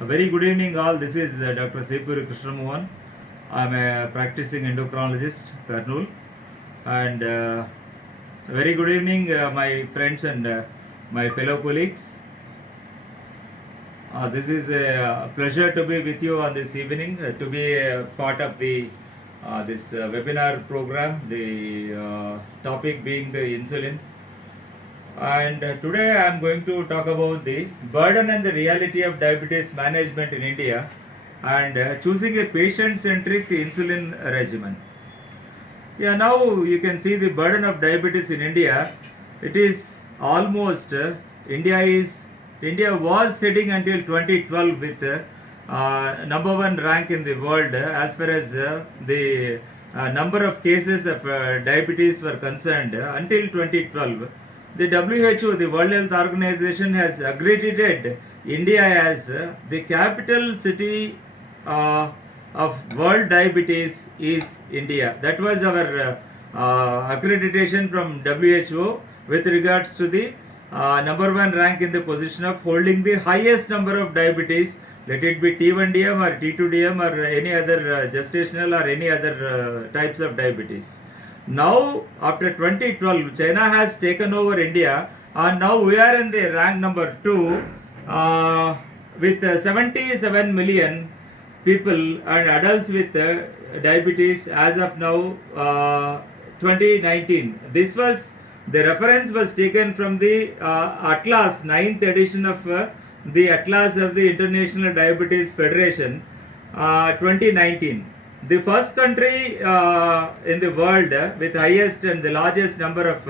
A very good evening, all. This is Dr. Sepuri Krishnamohan. I'm a practicing endocrinologist, Kurnool. And a very good evening, my friends and my fellow colleagues. This is a pleasure to be with you on this evening, to be a part of the this webinar program. The topic being the insulin. And today I am going to talk about the burden and the reality of diabetes management in India and choosing a patient-centric insulin regimen. Yeah, now you can see the burden of diabetes in India. It is almost India was heading until 2012 with number one rank in the world as far as the number of cases of diabetes were concerned until 2012. The WHO, the World Health Organization, has accredited India as the capital city of world diabetes is India. That was our accreditation from WHO with regards to the number one rank in the position of holding the highest number of diabetes, let it be T1DM or T2DM or any other gestational or any other types of diabetes. Now, after 2012, China has taken over India, and now we are in the rank number 2 with 77 million people and adults with diabetes as of now 2019. This was the reference was taken from the Atlas 9th edition of the Atlas of the International Diabetes Federation 2019. The first country in the world with highest and the largest number of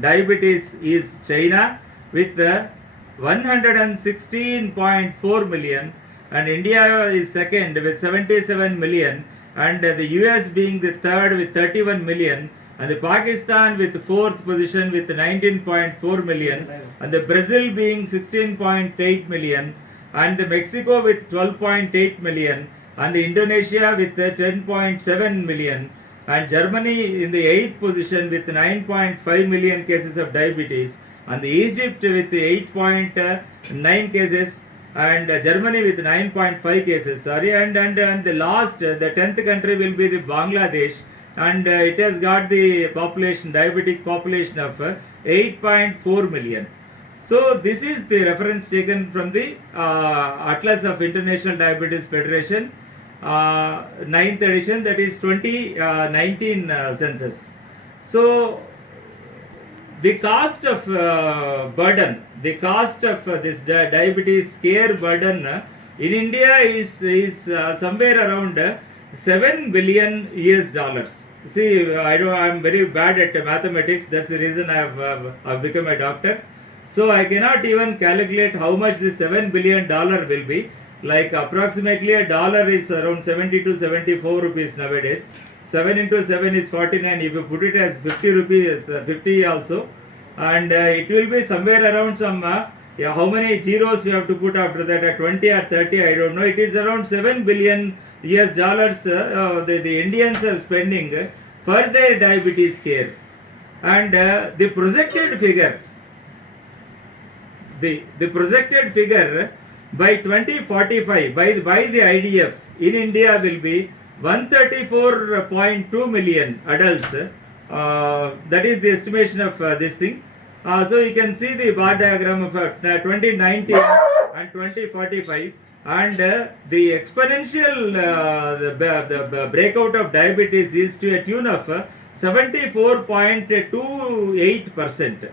diabetes is China with 116.4 million, and India is second with 77 million, and the US being the third with 31 million, and the Pakistan with fourth position with 19.4 million, and the Brazil being 16.8 million, and the Mexico with 12.8 million, and the Indonesia with 10.7 million, and Germany in the 8th position with 9.5 million cases of diabetes, and the Egypt with 8.9 cases, and Germany with 9.5 cases, and the last, the 10th country will be the Bangladesh, and it has got the population, diabetic population of 8.4 million. So this is the reference taken from the Atlas of International Diabetes Federation 9th edition, that is 2019 census. So the cost of burden, the cost of this diabetes care burden in India is somewhere around 7 billion US dollars. See, I'm very bad at mathematics. That's the reason I've become a doctor. So I cannot even calculate how much this $7 billion will be. Like approximately a dollar is around 70 to 74 rupees nowadays. 7 into 7 is 49. If you put it as 50 rupees, 50 also. And it will be somewhere around some, how many zeros we have to put after that, at 20 or 30, I don't know. It is around 7 billion US dollars the Indians are spending for their diabetes care. And the projected figure, the projected figure by 2045 by the IDF in India will be 134.2 million adults. That is the estimation of this thing. So you can see the bar diagram of 2019 and 2045, and the exponential the breakout of diabetes is to a tune of 74.28%.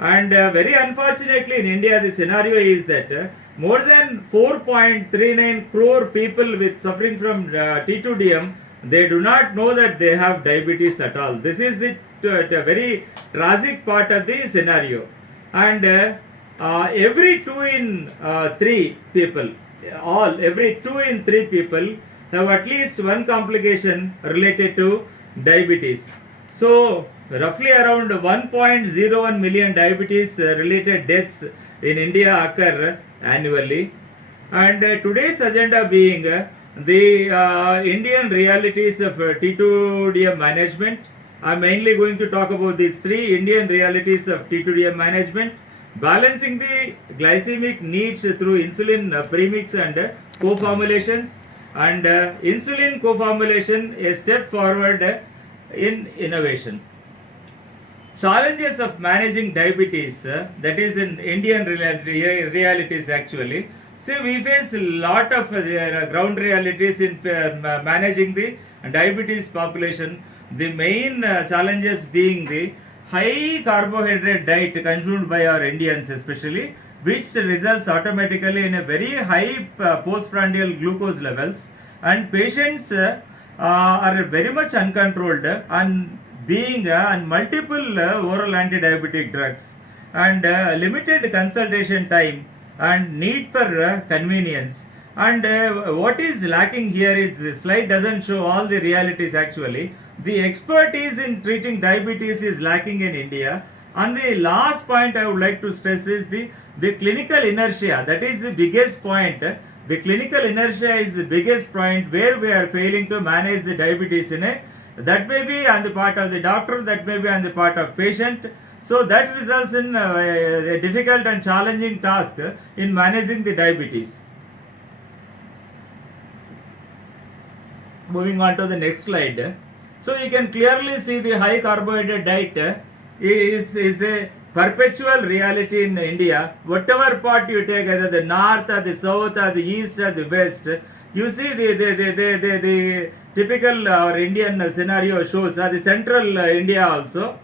And very unfortunately in India the scenario is that more than 4.39 crore people with suffering from T2DM, they do not know that they have diabetes at all. This is the very tragic part of the scenario. And every 2 in 3 people, every 2 in 3 people have at least one complication related to diabetes. So roughly around 1.01 million diabetes related deaths in India occur annually. And today's agenda being the Indian realities of T2DM management. I'm mainly going to talk about these 3 Indian realities of T2DM management, balancing the glycemic needs through insulin premix and co-formulations, and insulin co-formulation a step forward in innovation. Challenges of managing diabetes, that is in Indian realities actually. See, we face a lot of ground realities in managing the diabetes population. The main challenges being the high carbohydrate diet consumed by our Indians especially, which results automatically in a very high postprandial glucose levels, and patients are very much uncontrolled and being on multiple oral anti-diabetic drugs, and limited consultation time and need for convenience. And what is lacking here is the slide doesn't show all the realities actually. The expertise in treating diabetes is lacking in India. And the last point I would like to stress is the clinical inertia. That is the biggest point. The clinical inertia is the biggest point where we are failing to manage the diabetes in a, that may be on the part of the doctor, that may be on the part of patient. So that results in a difficult and challenging task in managing the diabetes. Moving on to the next slide. So you can clearly see the high carbohydrate diet is a perpetual reality in India. Whatever part you take, either the north or the south or the east or the west, you see the typical our Indian scenario shows the central India also.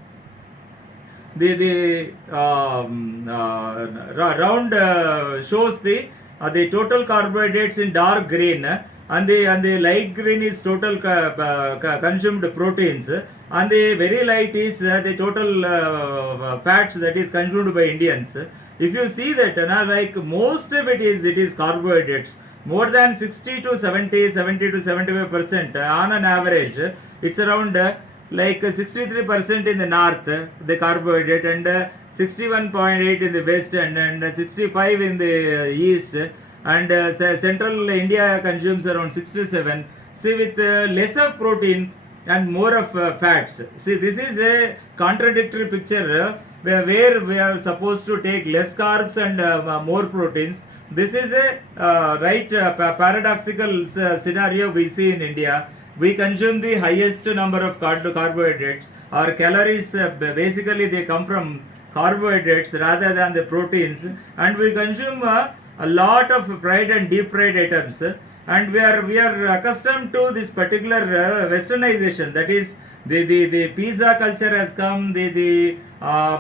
The round shows the total carbohydrates in dark green, and the light green is total consumed proteins, and the very light is the total fats that is consumed by Indians. If you see that, like most of it is carbohydrates. More than 60 to 70 to 75% on an average. It's around like 63% in the north, the carbohydrate, and 61.8 in the west, and 65 in the east, and central India consumes around 67. See, with less of protein and more of fats. See, this is a contradictory picture where we are supposed to take less carbs and more proteins. This is a paradoxical scenario we see in India. We consume the highest number of carbohydrates. Our calories basically they come from carbohydrates rather than the proteins, and we consume a lot of fried and deep fried items, and we are accustomed to this particular westernization. That is the pizza culture has come, the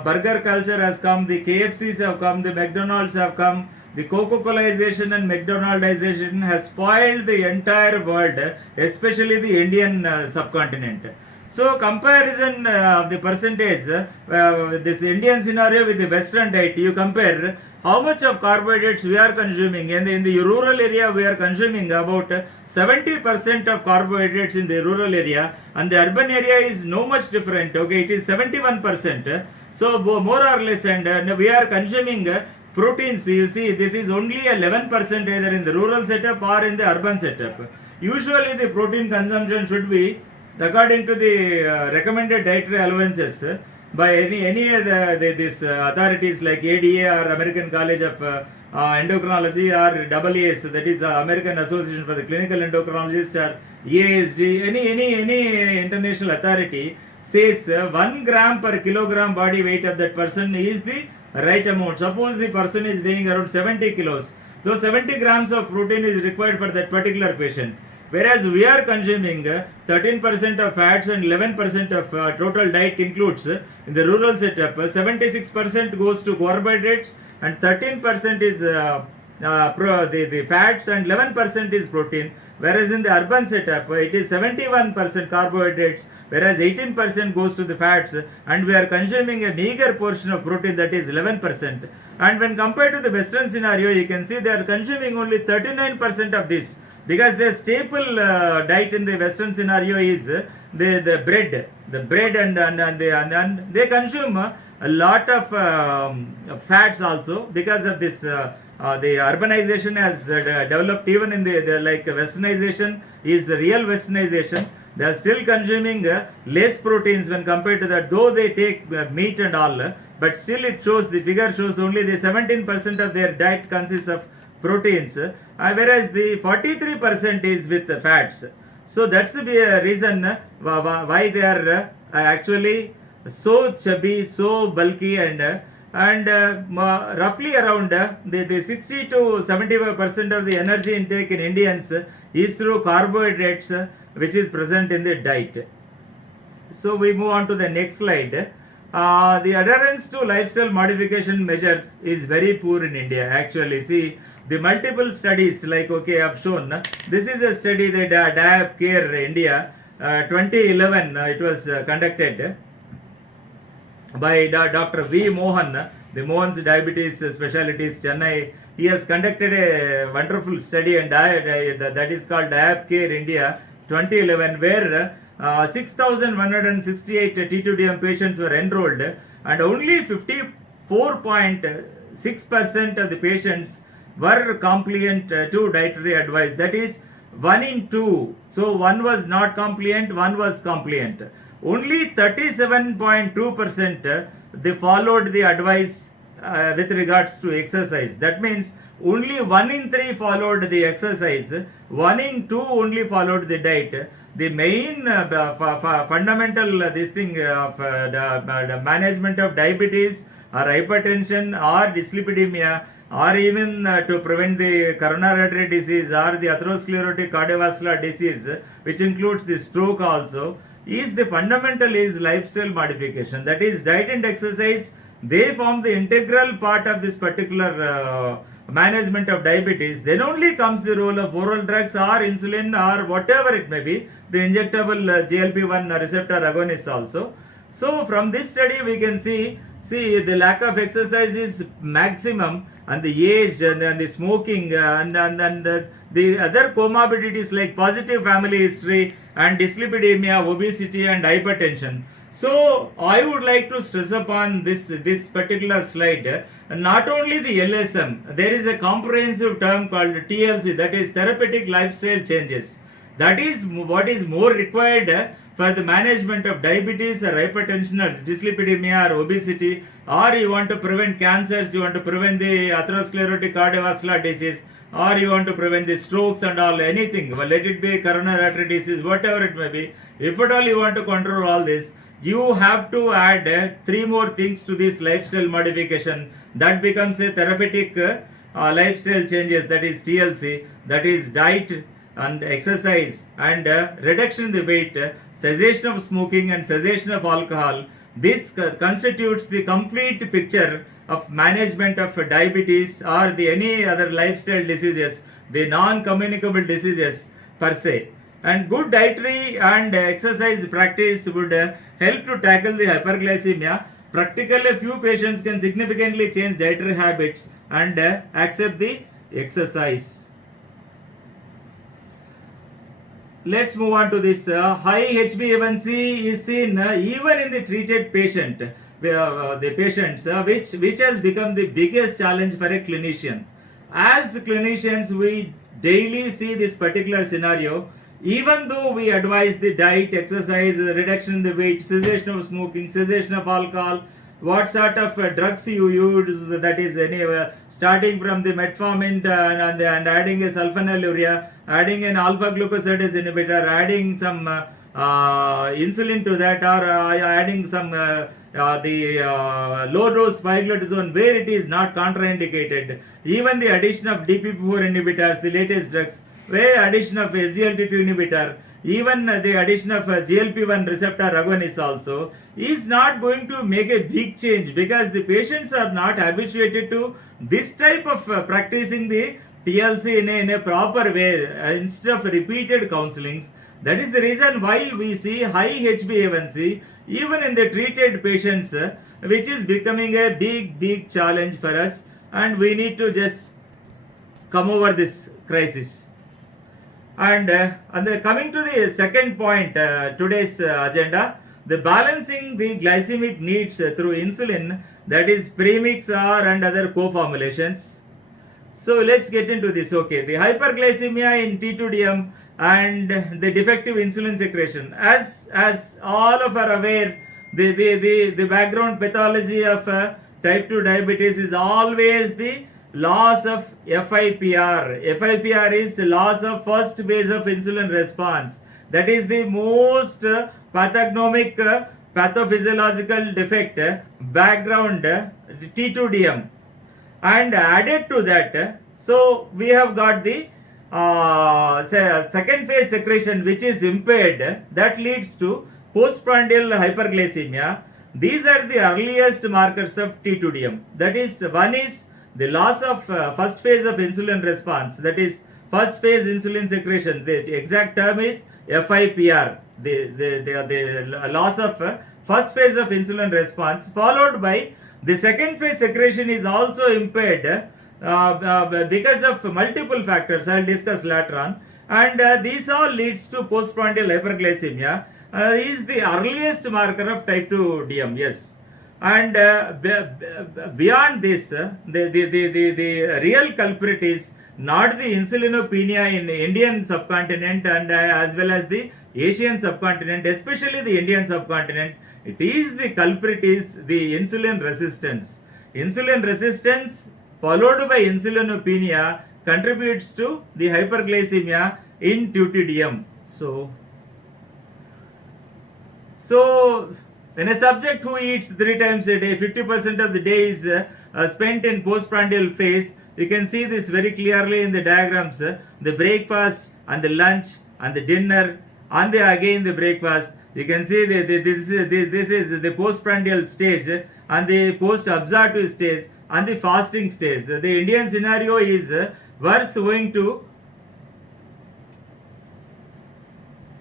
burger culture has come, the KFCs have come, the McDonald's have come. The Coca-Colaization and McDonaldization has spoiled the entire world, especially the Indian subcontinent. So comparison of the percentage, this Indian scenario with the Western diet, you compare how much of carbohydrates we are consuming. In the rural area, we are consuming about 70% of carbohydrates in the rural area, and the urban area is no much different. Okay, it is 71%. So more or less, and we are consuming proteins. You see, this is only 11% either in the rural setup or in the urban setup. Usually the protein consumption should be according to the recommended dietary allowances by any of these authorities like ADA or American College of Endocrinology or AAS, that is American Association for the Clinical Endocrinologist, or ASD, any international authority says 1 gram per kilogram body weight of that person is the right amount. Suppose the person is weighing around 70 kilos, those 70 grams of protein is required for that particular patient. Whereas we are consuming 13% of fats and 11% of total diet includes in the rural setup, 76% goes to carbohydrates and 13% is the fats and 11% is protein. Whereas in the urban setup, it is 71% carbohydrates, whereas 18% goes to the fats, and we are consuming a meager portion of protein, that is 11%. And when compared to the Western scenario, you can see they are consuming only 39% of this, because the staple diet in the Western scenario is the bread, and they consume a lot of fats also, because of this. The urbanization has developed. Even in the like westernization is real westernization. They are still consuming less proteins when compared to that, though they take meat and all. but still it shows, the figure shows only the 17% of their diet consists of proteins, whereas the 43% is with fats. So that's the reason why they are actually so chubby, so bulky, and roughly around the 60 to 75% of the energy intake in Indians is through carbohydrates, which is present in the diet. So we move on to the next slide. The adherence to lifestyle modification measures is very poor in India. Actually, see, the multiple studies, like, okay, I have shown. This is a study that Diab Care India 2011 it was conducted by Dr. V. Mohan, the Mohan's Diabetes Specialties Chennai. He has conducted a wonderful study, and that is called Diab Care India 2011, where 6,168 T2DM patients were enrolled, and only 54.6% of the patients were compliant to dietary advice. That is 1 in 2. So one was not compliant, one was compliant. Only 37.2% they followed the advice with regards to exercise. That means only 1 in 3 followed the exercise, 1 in 2 only followed the diet. The main fundamental this thing of the management of diabetes or hypertension or dyslipidemia, or even to prevent the coronary artery disease or the atherosclerotic cardiovascular disease, which includes the stroke also, is the fundamental is lifestyle modification. That is, diet and exercise, they form the integral part of this particular management of diabetes. Then only comes the role of oral drugs or insulin or whatever it may be, the injectable GLP-1 receptor agonists also. So from this study we can see the lack of exercise is maximum, and the age and the smoking and the other comorbidities like positive family history and dyslipidemia, obesity and hypertension. So I would like to stress upon this particular slide. Not only the LSM, there is a comprehensive term called TLC, that is therapeutic lifestyle changes. That is what is more required for the management of diabetes or hypertension or dyslipidemia or obesity, or you want to prevent cancers, you want to prevent the atherosclerotic cardiovascular disease, or you want to prevent the strokes and all, anything, well, let it be coronary artery disease, whatever it may be. If at all you want to control all this, you have to add 3 more things to this lifestyle modification. That becomes a therapeutic lifestyle changes, that is TLC, that is diet and exercise and reduction in the weight, cessation of smoking and cessation of alcohol. This constitutes the complete picture of management of diabetes or the any other lifestyle diseases, the non-communicable diseases per se. And good dietary and exercise practice would help to tackle the hyperglycemia. Practically, a few patients can significantly change dietary habits and accept the exercise. Let's move on to this. High HbA1c is seen even in the treated patient, the patients, which has become the biggest challenge for a clinician. As clinicians, we daily see this particular scenario. Even though we advise the diet, exercise, reduction in the weight, cessation of smoking, cessation of alcohol, what sort of drugs you use, that is anyway, starting from the metformin and adding a sulfonylurea, adding an alpha glucosidase inhibitor, adding some insulin to that, or adding some low dose pioglitazone where it is not contraindicated. Even the addition of DPP4 inhibitors, the latest drugs, where addition of SGLT2 inhibitor, even the addition of GLP-1 receptor agonist also is not going to make a big change, because the patients are not habituated to this type of practicing the TLC in a proper way instead of repeated counselings. That is the reason why we see high HbA1c even in the treated patients, which is becoming a big challenge for us, and we need to just come over this crisis. And coming to the second point, today's agenda, the balancing the glycemic needs through insulin, that is premix or and other co-formulations. So let's get into this. Okay, the hyperglycemia in T2DM and the defective insulin secretion. As all of are aware, the background pathology of type 2 diabetes is always the loss of FIPR. FIPR is loss of first phase of insulin response. That is the most pathognomic pathophysiological defect, background T2DM. And added to that, so we have got the second phase secretion which is impaired, that leads to postprandial hyperglycemia. These are the earliest markers of T2DM. That is, one is the loss of first phase of insulin response, that is first phase insulin secretion. The exact term is FIPR, the loss of first phase of insulin response, followed by the second phase secretion is also impaired because of multiple factors I will discuss later on, and these all leads to postprandial hyperglycemia. Is the earliest marker of type 2 DM, yes. And beyond this, the real culprit is not the insulinopenia in the Indian subcontinent and as well as the Asian subcontinent, especially the Indian subcontinent. It is the culprit is the insulin resistance. Insulin resistance followed by insulinopenia contributes to the hyperglycemia in TTDM. So when a subject who eats 3 times a day, 50% of the day is spent in postprandial phase. You can see this very clearly in the diagrams. The breakfast and the lunch and the dinner and again the breakfast. You can see this is the postprandial stage and the post-absorptive stage and the fasting stage. The Indian scenario is worse owing to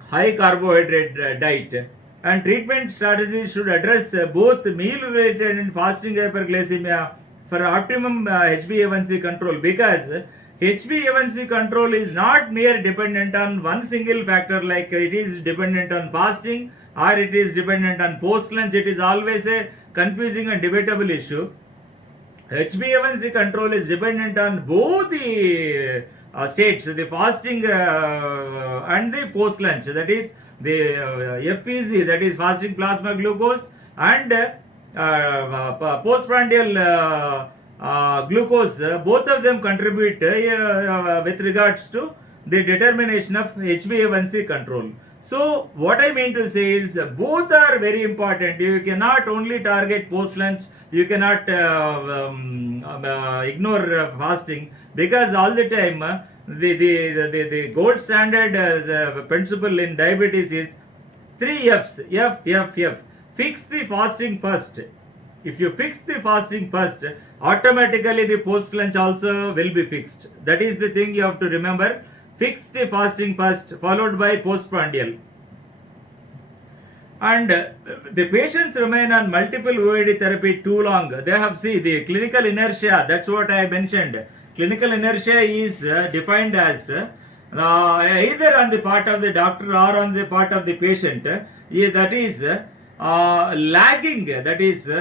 high carbohydrate diet. And treatment strategies should address both meal-related and fasting hyperglycemia for optimum HbA1c control, because HbA1c control is not mere dependent on one single factor like it is dependent on fasting or it is dependent on post-lunch. It is always a confusing and debatable issue. HbA1c control is dependent on both the states, the fasting and the post-lunch, that is the FPG, that is fasting plasma glucose, and postprandial glucose. Both of them contribute with regards to the determination of HbA1c control. So what I mean to say is both are very important. You cannot only target post-lunch, you cannot ignore fasting, because all the time the gold standard principle in diabetes is 3 F's. F. Fix the fasting first. If you fix the fasting first, automatically the post-lunch also will be fixed. That is the thing you have to remember. Fix the fasting first, followed by postprandial. And the patients remain on multiple OAD therapy too long. They have the clinical inertia. That's what I mentioned. Clinical inertia is defined as either on the part of the doctor or on the part of the patient. That is lagging. That is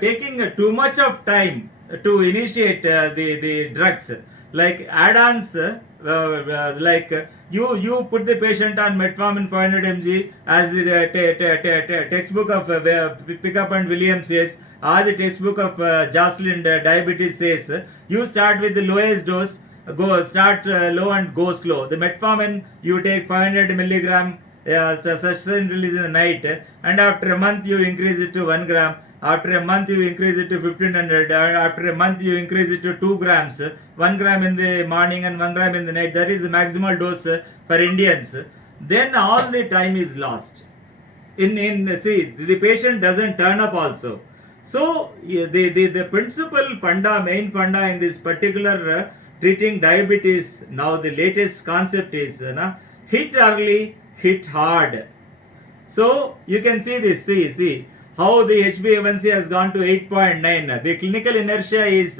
taking too much of time to initiate the drugs, like add-ons. Like you put the patient on metformin 500 mg as the textbook of Pickup and Williams says, or the textbook of Jocelyn diabetes says. You start with the lowest dose, start low and go slow. The metformin you take 500 milligram sustained release in the night, and after a month you increase it to 1 gram. After a month you increase it to 1500, after a month you increase it to 2 grams, 1 gram in the morning and 1 gram in the night. That is the maximal dose for Indians. Then all the time is lost. The patient doesn't turn up also. So the principal main funda in this particular treating diabetes, now the latest concept is hit early, hit hard. So you can see this, see how the HbA1c has gone to 8.9. The clinical inertia is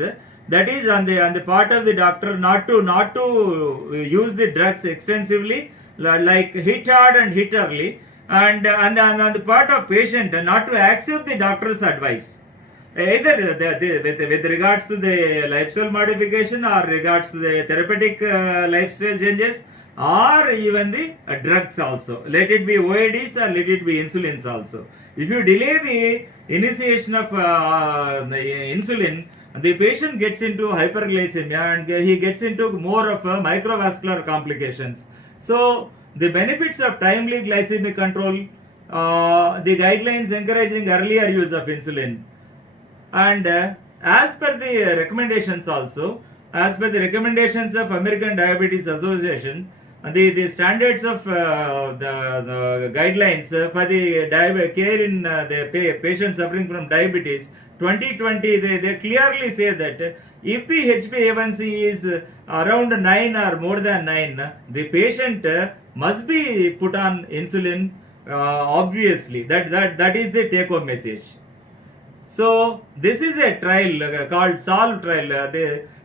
that is on the part of the doctor not to use the drugs extensively, like hit hard and hit early, and on the part of patient not to accept the doctor's advice, either with regards to the lifestyle modification or regards to the therapeutic lifestyle changes, or even the drugs also. Let it be OADs or let it be insulins also. If you delay the initiation of the insulin, the patient gets into hyperglycemia and he gets into more of microvascular complications. So the benefits of timely glycemic control, the guidelines encouraging earlier use of insulin, and as per the recommendations also, as per the recommendations of American Diabetes Association, the standards of the guidelines for the care in the patients suffering from diabetes 2020, they clearly say that if the HbA1c is around 9 or more than 9, the patient must be put on insulin. Obviously, that is the take home message. So this is a trial called SOLVE trial.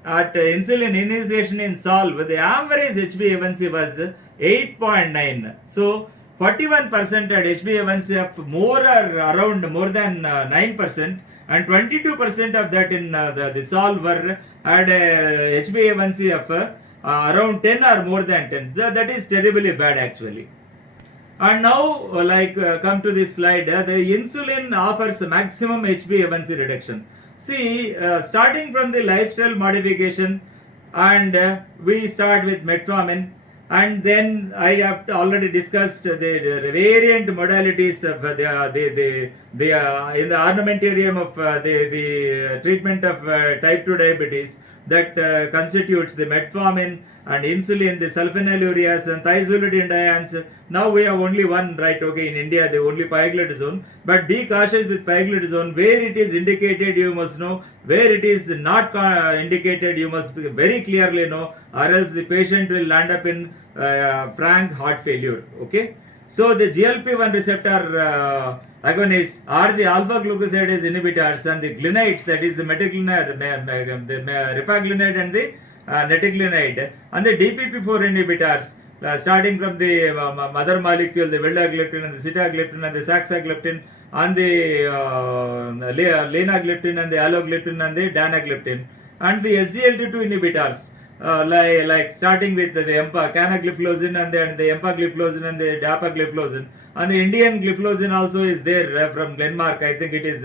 At insulin initiation in SOLVE, the average HbA1c was 8.9. So 41% had HbA1c of more or around more than 9%, and 22% of that in the SOLVE were had a HbA1c of around 10 or more than 10. So that is terribly bad actually. And now, come to this slide, the insulin offers maximum HbA1c reduction. See, starting from the lifestyle modification, and we start with metformin, and then I have already discussed the variant modalities of in the armamentarium of the treatment of type 2 diabetes that constitutes the metformin and insulin, the sulfonylureas and thiazolidinediones. Now we have only one, right? Okay, in India the only pioglitazone. But be cautious with pioglitazone. Where it is indicated, you must know. Where it is not indicated, you must very clearly know, or else the patient will land up in frank heart failure. Okay. So the GLP-1 receptor agonists are the alpha glucosidase inhibitors and the glinides, that is the metaglinide, the ripaglinide and the netiglinide, and the DPP-4 inhibitors, starting from the mother molecule, the vildagliptin and the sitagliptin and the saxagliptin and the linagliptin and the allogliptin and the danagliptin, and the SGLT2 inhibitors. Like starting with the canagliflozin and the empagliflozin and the dapagliflozin, and the Indian gliflozin also is there from Denmark. I think it is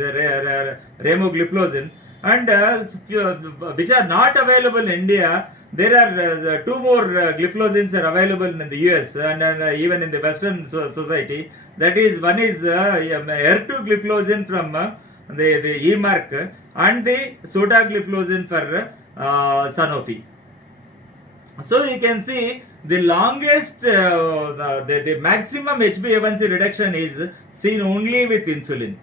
remogliflozin, and which are not available in India. There are two more gliflozins are available in the US and even in the Western society. That is, one is ertugliflozin from the EMERC and the sotagliflozin for Sanofi. So you can see the longest, the maximum HbA1c reduction is seen only with insulin.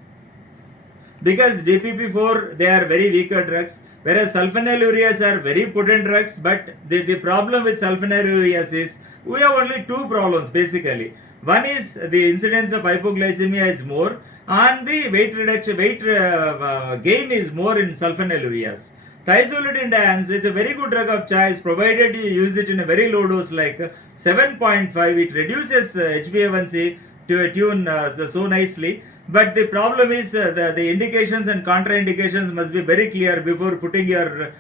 Because DPP-4, they are very weaker drugs, whereas sulfonylureas are very potent drugs. But the problem with sulfonylureas is we have only two problems basically. One is the incidence of hypoglycemia is more, and the weight reduction, gain is more in sulfonylureas. Thiazolidinediones is a very good drug of choice provided you use it in a very low dose like 7.5. It reduces HbA1c to a tune so nicely. But the problem is the indications and contraindications must be very clear before putting your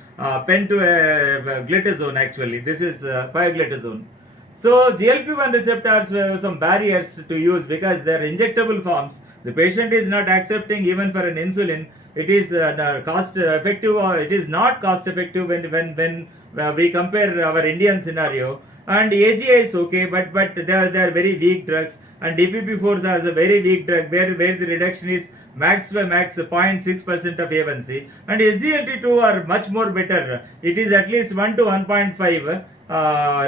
pen to a glitazone actually. This is pioglitazone. So GLP-1 receptors have some barriers to use because they are injectable forms. The patient is not accepting even for an insulin. It is cost effective, or it is not cost effective when we compare our Indian scenario. And AGI is okay, but they are very weak drugs, and DPP-4s are a very weak drug where the reduction is max 0.6% of A1C, and SGLT2 are much more better. It is at least 1 to 1.5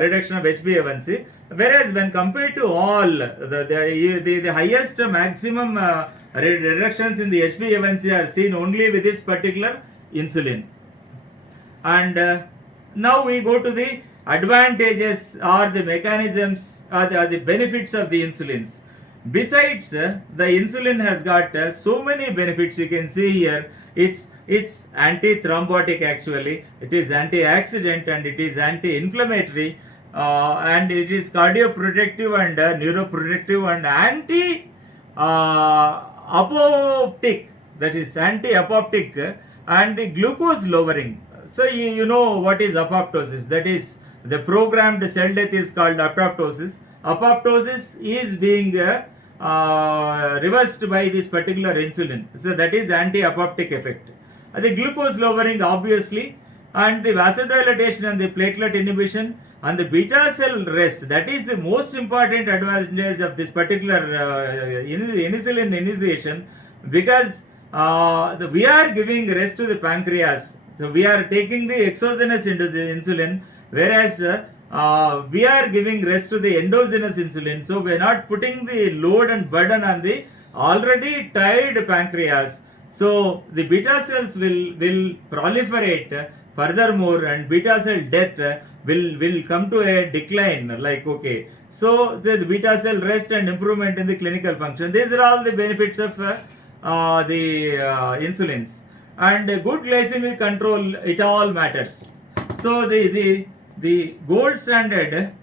reduction of HbA1c, whereas when compared to all the highest maximum reductions in the HbA1c are seen only with this particular insulin. And now we go to the advantages or the mechanisms or the benefits of the insulins. Besides, the insulin has got so many benefits. You can see here, it's anti-thrombotic actually, it is antioxidant, and it is anti-inflammatory, and it is cardioprotective and neuroprotective and anti-apoptic, that is anti-apoptic, and the glucose lowering. So you know what is apoptosis, that is The programmed cell death is called apoptosis. Apoptosis is being reversed by this particular insulin. So that is anti-apoptic effect. The glucose lowering obviously, and the vasodilatation and the platelet inhibition and the beta cell rest, that is the most important advantage of this particular insulin initiation, because we are giving rest to the pancreas. So we are taking the exogenous insulin, whereas we are giving rest to the endogenous insulin. So we are not putting the load and burden on the already tired pancreas. So the beta cells will proliferate furthermore, and beta cell death will come to a decline. Like, okay, so the beta cell rest and improvement in the clinical function. These are all the benefits of the insulins. And good glycemic control, it all matters. So the gold standard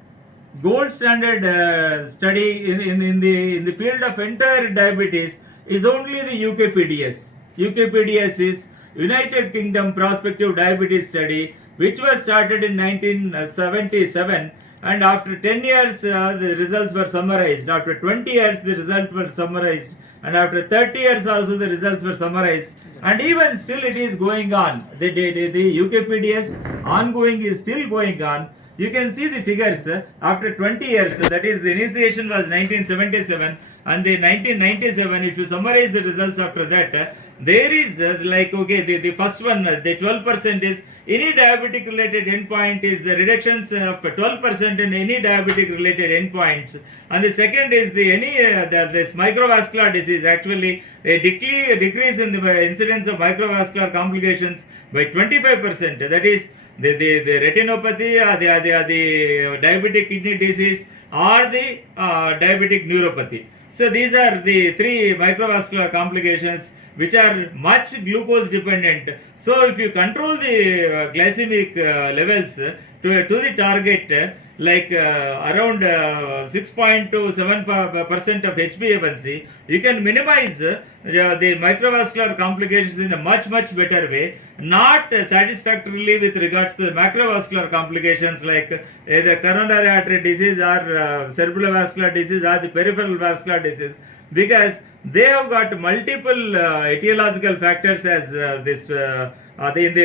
study in the field of entire diabetes is only the UKPDS. UKPDS is United Kingdom Prospective Diabetes Study, which was started in 1977, and after 10 years the results were summarized. After 20 years the results were summarized, and after 30 years also the results were summarized, and even still it is going on. The UKPDS ongoing is still going on. You can see the figures after 20 years, that is, the initiation was 1977, and the 1997, if you summarize the results after that, there is like, okay, the first one, the 12% is any diabetic related endpoint is the reductions of 12% in any diabetic related endpoints, and the second is the any this microvascular disease, actually a decrease in the incidence of microvascular complications by 25%. That is the retinopathy, the diabetic kidney disease, or the diabetic neuropathy. So these are the three microvascular complications which are much glucose dependent. So if you control the glycemic levels to the target, like around 6.27% of HbA1c, you can minimize the microvascular complications in a much better way, not satisfactorily with regards to the macrovascular complications like the coronary artery disease or cerebral vascular disease or the peripheral vascular disease, because they have got multiple etiological factors as in the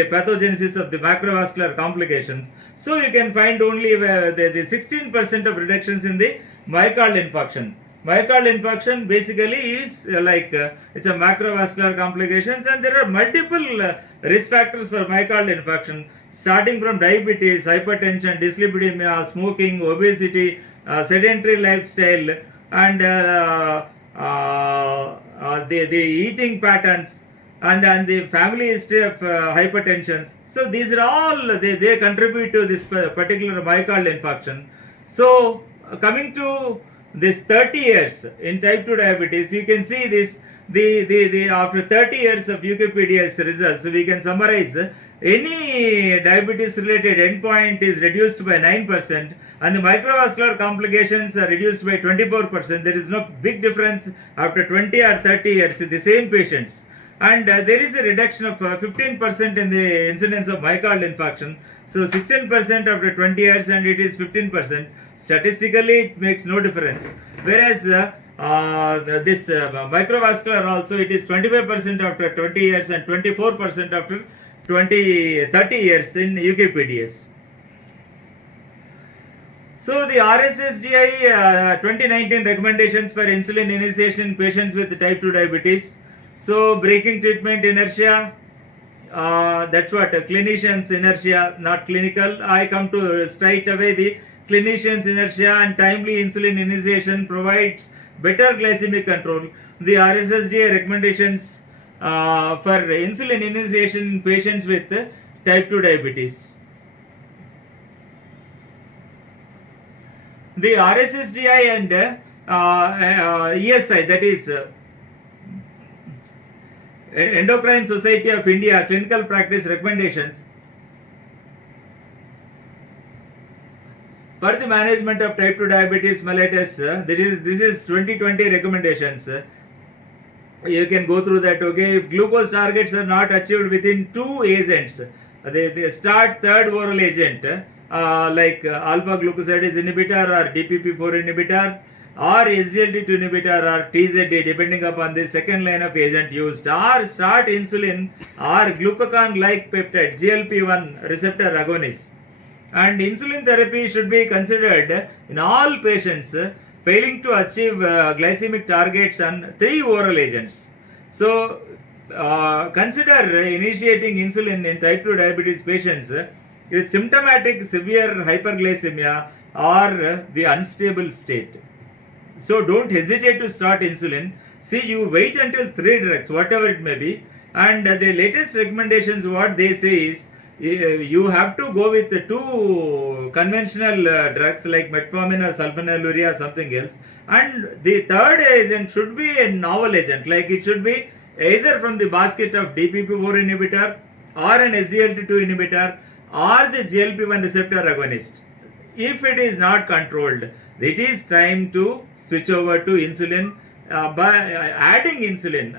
pathogenesis of the macrovascular complications. So you can find only the 16% of reductions in the myocardial infarction. Myocardial infarction basically is it's a macrovascular complications, and there are multiple risk factors for myocardial infarction, starting from diabetes, hypertension, dyslipidemia, smoking, obesity, sedentary lifestyle, and the eating patterns, and the family history of hypertension. So these are all they contribute to this particular myocardial infarction. So coming to this 30 years in type 2 diabetes, you can see this the after 30 years of UKPDS results, we can summarize any diabetes related endpoint is reduced by 9%, and the microvascular complications are reduced by 24%. There is no big difference after 20 or 30 years in the same patients. And there is a reduction of 15% in the incidence of myocardial infarction. So 16% after 20 years, and it is 15%. Statistically, it makes no difference. Whereas this microvascular also, it is 25% after 20 years and 24% after 30 years in UKPDS. So the RSSDI 2019 recommendations for insulin initiation in patients with type 2 diabetes. So breaking treatment inertia, that's what clinicians inertia, not clinical. I come to straight away the clinicians inertia, and timely insulin initiation provides better glycemic control. The RSSDI recommendations for insulin initiation in patients with type 2 diabetes. The RSSDI and ESI, that is Endocrine Society of India clinical practice recommendations for the management of type 2 diabetes mellitus. This is 2020 recommendations. You can go through that. Okay, if glucose targets are not achieved within 2 agents, they start third oral agent, like alpha glucosidase inhibitor or DPP4 inhibitor or SGLT2 inhibitor or TZD depending upon the second line of agent used, or start insulin or glucagon like peptide GLP-1 receptor agonist. And insulin therapy should be considered in all patients failing to achieve glycemic targets on 3 oral agents. So consider initiating insulin in type 2 diabetes patients with symptomatic severe hyperglycemia or the unstable state. So don't hesitate to start insulin. See, you wait until 3 drugs, whatever it may be, and the latest recommendations, what they say is you have to go with 2 conventional drugs like metformin or sulfonylurea or something else, and the third agent should be a novel agent, like it should be either from the basket of DPP4 inhibitor or an SGLT2 inhibitor or the GLP-1 receptor agonist. If it is not controlled, it is time to switch over to insulin by adding insulin,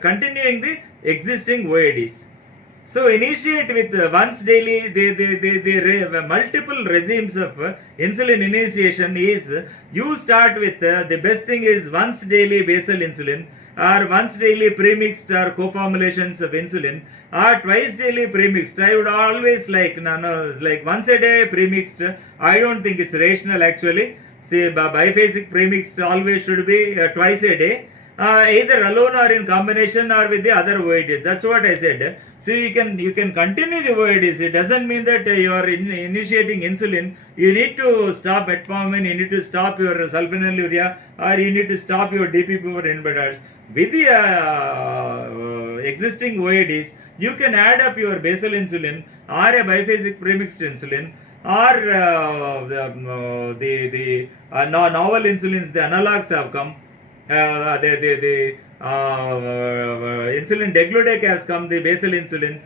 continuing the existing OADs. So initiate with once daily, the multiple regimes of insulin initiation is, you start with the best thing is once daily basal insulin, or once daily premixed or co-formulations of insulin, or twice daily premixed. I would always like once a day premixed. I don't think it's rational actually. Say biphasic premixed always should be twice a day. Either alone or in combination or with the other OADs. That's what I said. So you can continue the OADs. It doesn't mean that you are initiating insulin. You need to stop metformin, you need to stop your sulfonylurea, or you need to stop your DPP4 inhibitors. With the existing OADs, you can add up your basal insulin or a biphasic premixed insulin, or the novel insulins, the analogs have come. The insulin degludec has come, the basal insulin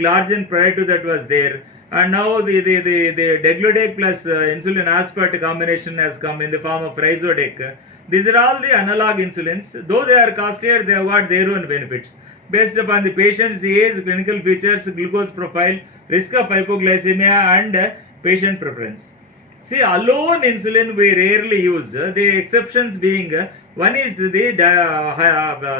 glargine prior to that was there, and now the degludec plus insulin aspart combination has come in the form of Rhizodec. These are all the analog insulins. Though they are costlier, they have got their own benefits based upon the patient's age, clinical features, glucose profile, risk of hypoglycemia, and patient preference. See, alone insulin we rarely use. The exceptions being, one is the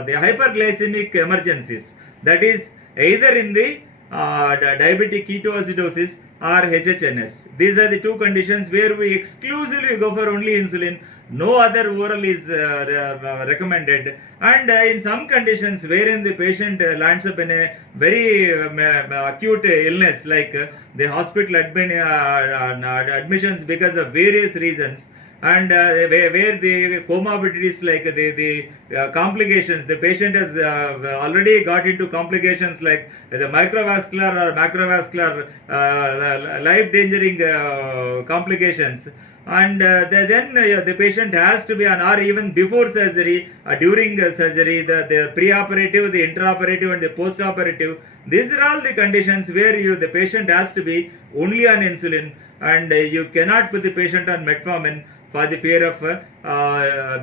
hyperglycemic emergencies. That is either in the diabetic ketoacidosis or HHNS. These are the 2 conditions where we exclusively go for only insulin. No other oral is recommended. And in some conditions wherein the patient lands up in a very acute illness, like the hospital admissions because of various reasons, and where the comorbidities like the complications, the patient has already got into complications like the microvascular or macrovascular life endangering complications, and then the patient has to be on, or even before surgery, during surgery, the preoperative, the intraoperative, and the postoperative. These are all the conditions where the patient has to be only on insulin, and you cannot put the patient on metformin for the fear of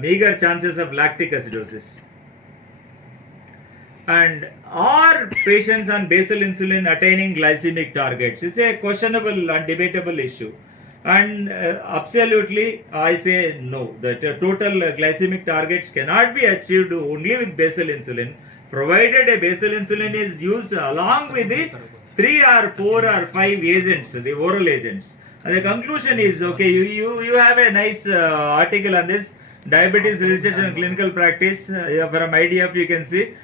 meager chances of lactic acidosis. And are patients on basal insulin attaining glycemic targets? It's a questionable and debatable issue. And absolutely, I say no. The total glycemic targets cannot be achieved only with basal insulin, provided a basal insulin is used along with the 3 or 4 or 5 agents, the oral agents. And the conclusion is, okay, you have a nice article on this, diabetes research and clinical practice from IDF, you can see.